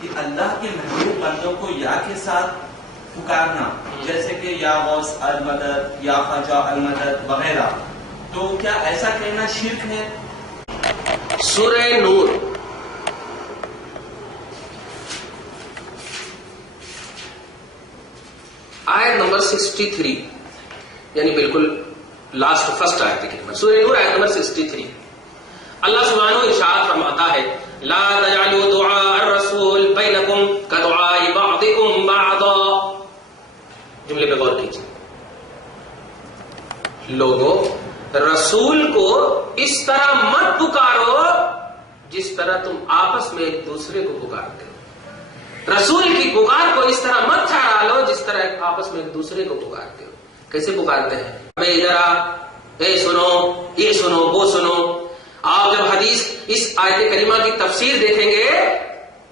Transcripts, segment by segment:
کہ اللہ کے محبوب بندوں کو یا کے ساتھ پکارنا، جیسے کہ یا غوث المدد یا خواجہ المدد وغیرہ، تو کیا ایسا کہنا شرک ہے؟ سورہ نور آیت نمبر 63، یعنی بالکل لاسٹ فرسٹ آیت تقریباً، سورہ نور آیت نمبر 63، اللہ سبحانہ ارشاد فرماتا ہے لا تجعلوا دعاء الرسول بینکم کدعاء بعضکم بعضا. جملے پہ غور کیجیے. لوگوں، رسول کو اس طرح مت پکارو جس طرح تم آپس میں ایک دوسرے کو پکارتے ہو. رسول کی پکار کو اس طرح مت ٹھہرا لو جس طرح آپس میں ایک دوسرے کو پکارتے ہو. کیسے پکارتے ہیں؟ ہمیں ادھر آ، اے سنو، یہ سنو، وہ سنو. آپ جب حدیث اس آیت کریمہ کی تفسیر دیکھیں گے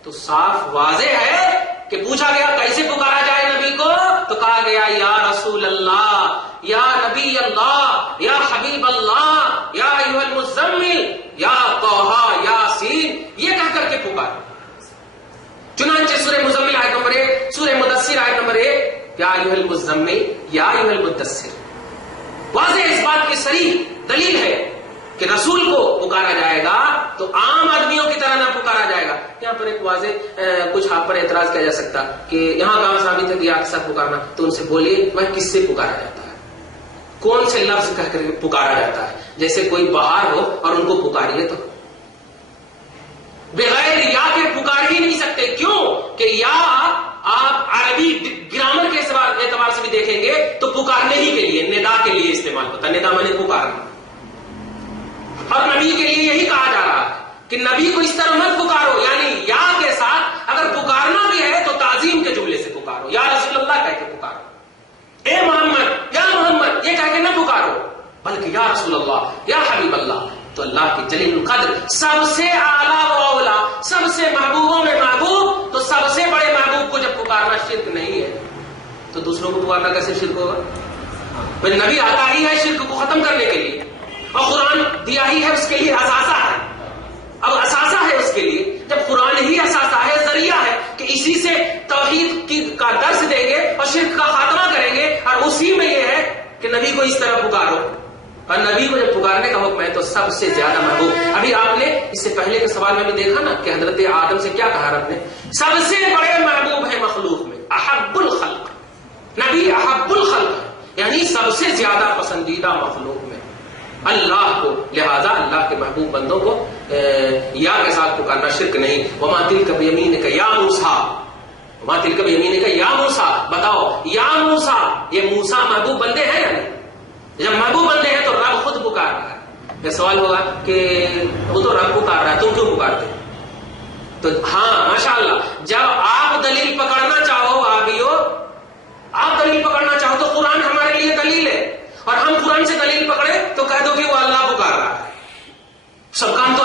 تو صاف واضح ہے کہ پوچھا گیا کیسے پکارا جائے نبی کو، تو کہا گیا یا رسول اللہ، یا نبی اللہ، یا حبیب اللہ، یا ایھا المزمل، یا طٰہٰ، یاسین، یہ کہہ کر کے پکار. چنانچہ سورہ مزمل آیت نمبر 1، سورہ مدثر آیت نمبر 1، یا ایھا المزمل، یا ایھا المدثر. واضح اس بات کی صریح دلیل ہے کہ رسول کو پکارا جائے گا تو عام آدمیوں کی طرح نہ پکارا جائے گا. یہاں پر ایک واضح کچھ آپ پر اعتراض کیا جا سکتا کہ یہاں کہاں ثابت ہے کہ آپ کے ساتھ پکارنا، تو ان سے بولیے میں کس سے پکارا جاتا ہے، کون سے لفظ کہہ کر پکارا جاتا ہے. جیسے کوئی باہر ہو اور ان کو پکاریے تو بغیر یا کے پکار ہی نہیں سکتے. کیوں کہ یا آپ عربی گرامر کے اعتبار سے بھی دیکھیں گے تو پکارنے ہی کے لیے، ندا کے لیے استعمال ہوتا ہے. ندا میں نے پکارنا. اور نبی کے لیے یہی کہا جا رہا ہے کہ نبی کو اس طرح مت پکارو، یعنی یا کے ساتھ اگر پکارنا بھی ہے تو تعظیم کے جملے سے پکارو. یا رسول اللہ کہہ کے پکارو، اے محمد، یا محمد یہ کہہ کے نہ پکارو، بلکہ یا رسول اللہ، یا حبیب اللہ. تو اللہ کی جلیل القدر، سب سے اعلیٰ و اولا، سب سے محبوبوں میں محبوب، تو سب سے بڑے محبوب کو جب پکارنا شرک نہیں ہے تو دوسروں کو پکارنا کیسے شرک ہوگا؟ بھائی نبی آتا ہی ہے شرک کو ختم کرنے کے لیے، اور قرآن دیا ہی ہے اس کے لیے اثاثہ ہے. اب اثاثہ ہے اس کے لیے، جب قرآن ہی اثاثہ ہے، ذریعہ ہے کہ اسی سے توحید کا درس دیں گے اور شرک کا خاتمہ کریں گے، اور اسی میں یہ ہے کہ نبی کو اس طرح پکارو. اور نبی کو جب پکارنے کا حکم ہے تو سب سے زیادہ محبوب. ابھی آپ نے اس سے پہلے کے سوال میں بھی دیکھا نا کہ حضرت آدم سے کیا کہا رب نے؟ سب سے بڑے محبوب ہے مخلوق میں، احب الخلق. نبی احب الخلق ہے، یعنی سب سے زیادہ پسندیدہ مخلوق میں اللہ کو. لہذا اللہ کے محبوب بندوں کو یا کے ساتھ پکارنا شرک نہیں. وما تلک بیمینک یا موسیٰ، وما تلک بیمینک یا موسیٰ. بتاؤ یا موسیٰ، یہ موسیٰ محبوب بندے ہیں یا نہیں؟ جب محبوب بندے ہیں تو رب خود پکار رہا ہے. یہ سوال ہوگا کہ وہ تو رب پکار رہا ہے، تم کیوں پکارتے؟ تو ہاں ماشاءاللہ، جب آپ دلیل پکڑنا چاہو، آپ دلیل پکڑنا چاہو تو قرآن ہمارے لیے دلیل ہے، اور ہم قرآن سے دلیل پکڑے تو کہہ دو کہ وہ اللہ پکار رہا ہے. سب کام تو